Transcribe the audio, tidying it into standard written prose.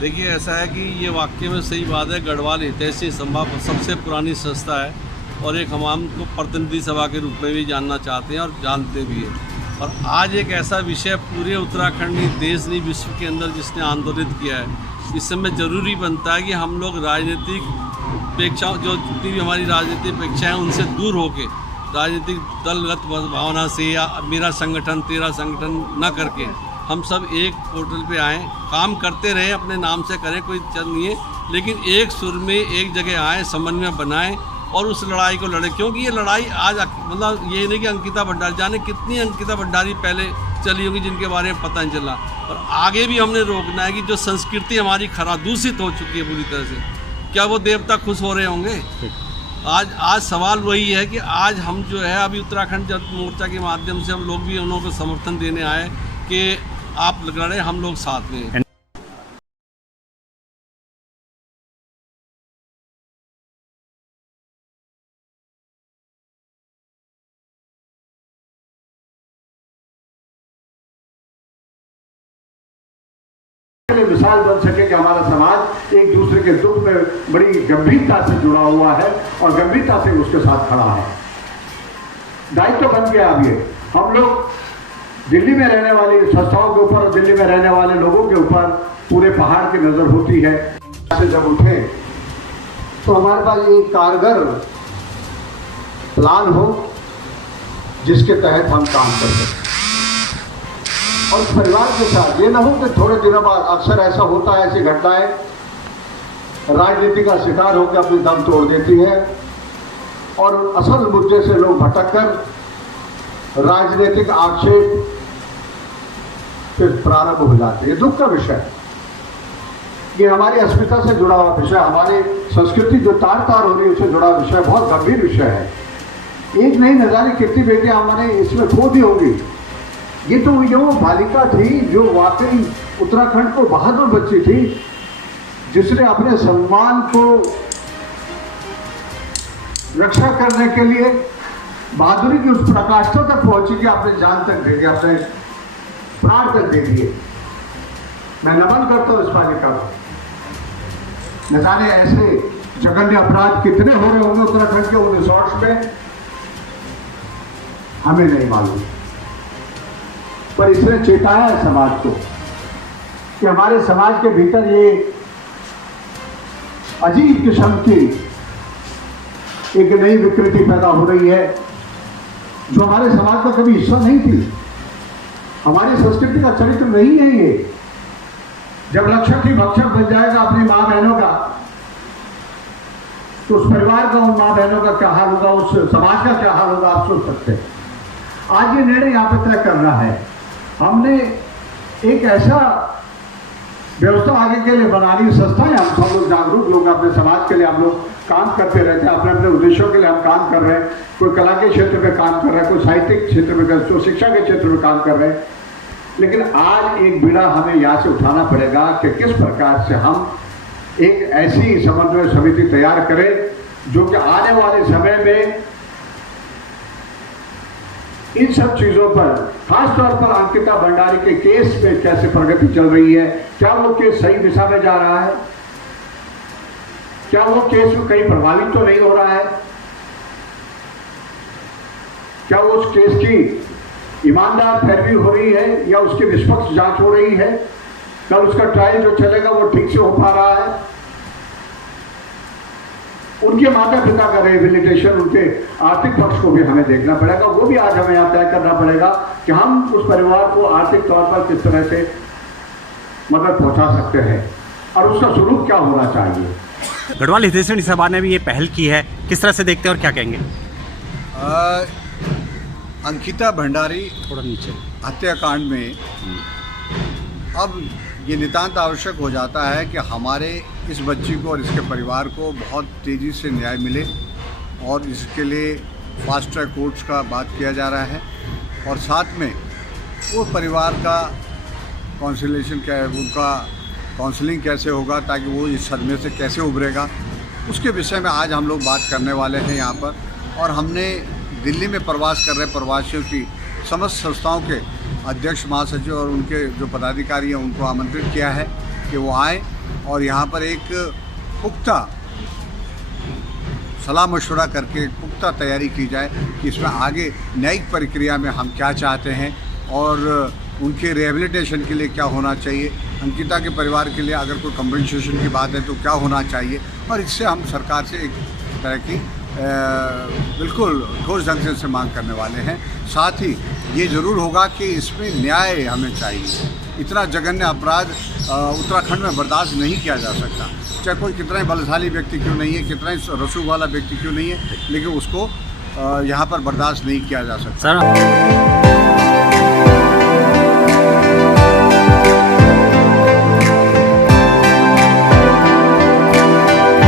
देखिए, ऐसा है कि ये वाकई में सही बात है। गढ़वाल हितैषी सभा सबसे पुरानी संस्था है और एक हम को प्रतिनिधि सभा के रूप में भी जानना चाहते हैं और जानते भी हैं। और आज एक ऐसा विषय पूरे उत्तराखंड नहीं, देश नहीं, विश्व के अंदर जिसने आंदोलित किया है, इस समय ज़रूरी बनता है कि हम लोग राजनीतिक अपेक्षाओं, जो जितनी भी हमारी राजनीतिक अपेक्षाएँ हैं, उनसे दूर होकर राजनीतिक दलगत भावना से या मेरा संगठन तेरा संगठन न करके हम सब एक पोर्टल पे आएँ, काम करते रहें, अपने नाम से करें, कोई चल नहीं है, लेकिन एक सुर में एक जगह आएँ, समन्वय बनाएं और उस लड़ाई को लड़ें। क्योंकि ये लड़ाई आज मतलब ये नहीं कि अंकिता भंडारी, जाने कितनी अंकिता भंडारी पहले चली होगी जिनके बारे में पता नहीं चला, और आगे भी हमने रोकना है कि जो संस्कृति हमारी खराब दूषित हो चुकी है पूरी तरह से, क्या वो देवता खुश हो रहे होंगे? आज सवाल वही है कि आज हम जो है अभी उत्तराखंड जन मोर्चा के माध्यम से हम लोग भी उन लोगों को समर्थन देने आए कि आप लड़े, हम लोग साथ में हैं। मिसाल बन सके कि हमारा समाज एक दूसरे के दुख में बड़ी गंभीरता से जुड़ा हुआ है और गंभीरता से उसके साथ खड़ा है। दायित्व बन गया अब ये हम लोग दिल्ली में रहने वाली संस्थाओं के ऊपर और दिल्ली में रहने वाले लोगों के ऊपर पूरे पहाड़ की नजर होती है। जब उठे तो हमारे पास एक कारगर प्लान हो जिसके तहत हम काम कर सकें और परिवार के साथ। ये ना हो कि थोड़े दिनों बाद, अक्सर ऐसा होता है, ऐसी घटनाएं राजनीति का शिकार होकर अपनी दम तोड़ देती है और असल मुद्दे से लोग भटककर राजनीतिक आक्षेप फिर प्रारंभ हो जाते हैं। दुख का विषय, ये हमारी अस्मिता से जुड़ा हुआ विषय, हमारी संस्कृति जो तार तार हो रही है उससे जुड़ा विषय, बहुत गंभीर विषय है। एक नहीं, न जाने कितनी बेटियां हमारे इसमें खो दी होंगी। ये तो वो बालिका थी जो वाकई उत्तराखंड को बहादुर बच्ची थी, जिसने अपने सम्मान को रक्षा करने के लिए बहादुरी की उस प्रकाष्ठा तक पहुंची कि अपने जान तक दे दिया, अपने प्राण तक दे दिए। मैं नमन करता हूं इस बालिका को। न जाने ऐसे जघन्य अपराध कितने हो रहे होंगे उत्तराखंड के उन रिसोर्ट्स में, हमें नहीं मालूम, पर इसने चेताया है समाज को कि हमारे समाज के भीतर ये अजीब किस्म की एक नई विकृति पैदा हो रही है जो हमारे समाज का कभी हिस्सा नहीं थी, हमारी संस्कृति का चरित्र नहीं है ये। जब रक्षक ही भक्षक बन जाएगा अपनी माँ बहनों का, तो उस परिवार का, उन माँ बहनों का क्या हाल होगा, उस समाज का क्या हाल होगा, आप सोच सकते हैं। आज ये निर्णय यहाँ पे तय करना है। हमने एक ऐसा व्यवस्था आगे के लिए बना रही संस्था है, हम सब लोग जागरूक लोग, अपने समाज के लिए हम लोग काम करते रहते हैं, अपने अपने उद्देश्यों के लिए हम काम कर रहे हैं। कोई कला के क्षेत्र में काम कर रहा है, कोई साहित्यिक क्षेत्र में, कोई शिक्षा के क्षेत्र में काम कर रहे हैं। लेकिन आज एक बीड़ा हमें यहाँ से उठाना पड़ेगा कि किस प्रकार से हम एक ऐसी समन्वय समिति तैयार करें जो कि आने वाले समय में इन सब चीजों पर, खासतौर पर अंकिता भंडारी के केस में कैसे प्रगति चल रही है, क्या वो केस सही दिशा में जा रहा है, क्या वो केस में कहीं प्रभावित तो नहीं हो रहा है, क्या वो उस केस की ईमानदार पैरवी हो रही है या उसकी निष्पक्ष जांच हो रही है, कल उसका ट्रायल जो चलेगा वो ठीक से हो पा रहा है, उनके माता पिता का रिहेबिलिटेशन, उनके आर्थिक पक्ष को भी हमें देखना पड़ेगा। वो भी आज हमें यहाँ तय करना पड़ेगा कि हम उस परिवार को आर्थिक तौर पर किस तरह से मदद पहुंचा सकते हैं और उसका स्वरूप क्या होना चाहिए। गढ़वाल हितैषी सभा ने भी ये पहल की है, किस तरह से देखते हैं और क्या कहेंगे? अंकिता भंडारी थोड़ा नीचे हत्याकांड में अब ये नितांत आवश्यक हो जाता है कि हमारे इस बच्ची को और इसके परिवार को बहुत तेज़ी से न्याय मिले और इसके लिए फास्ट ट्रैक कोर्ट्स का बात किया जा रहा है और साथ में वो परिवार का काउंसिलेशन क्या है, उनका काउंसलिंग कैसे होगा ताकि वो इस सदमे से कैसे उभरेगा, उसके विषय में आज हम लोग बात करने वाले हैं यहाँ पर। और हमने दिल्ली में प्रवास कर रहे प्रवासियों की समस्त संस्थाओं के अध्यक्ष महासचिव और उनके जो पदाधिकारी हैं उनको आमंत्रित किया है कि वो आएँ और यहाँ पर एक पुख्ता सलाह मशवरा करके पुख्ता तैयारी की जाए कि इसमें आगे न्यायिक प्रक्रिया में हम क्या चाहते हैं और उनके रिहेबिलिटेशन के लिए क्या होना चाहिए, अंकिता के परिवार के लिए अगर कोई कंपनसेशन की बात है तो क्या होना चाहिए। और इससे हम सरकार से एक तरह की बिल्कुल ठोस ढंग से मांग करने वाले हैं। साथ ही ये ज़रूर होगा कि इसमें न्याय हमें चाहिए। इतना जघन्य अपराध उत्तराखंड में बर्दाश्त नहीं किया जा सकता, चाहे कोई कितना ही बलशाली व्यक्ति क्यों नहीं है, कितना ही रसूख वाला व्यक्ति क्यों नहीं है, लेकिन उसको यहाँ पर बर्दाश्त नहीं किया जा सकता। सर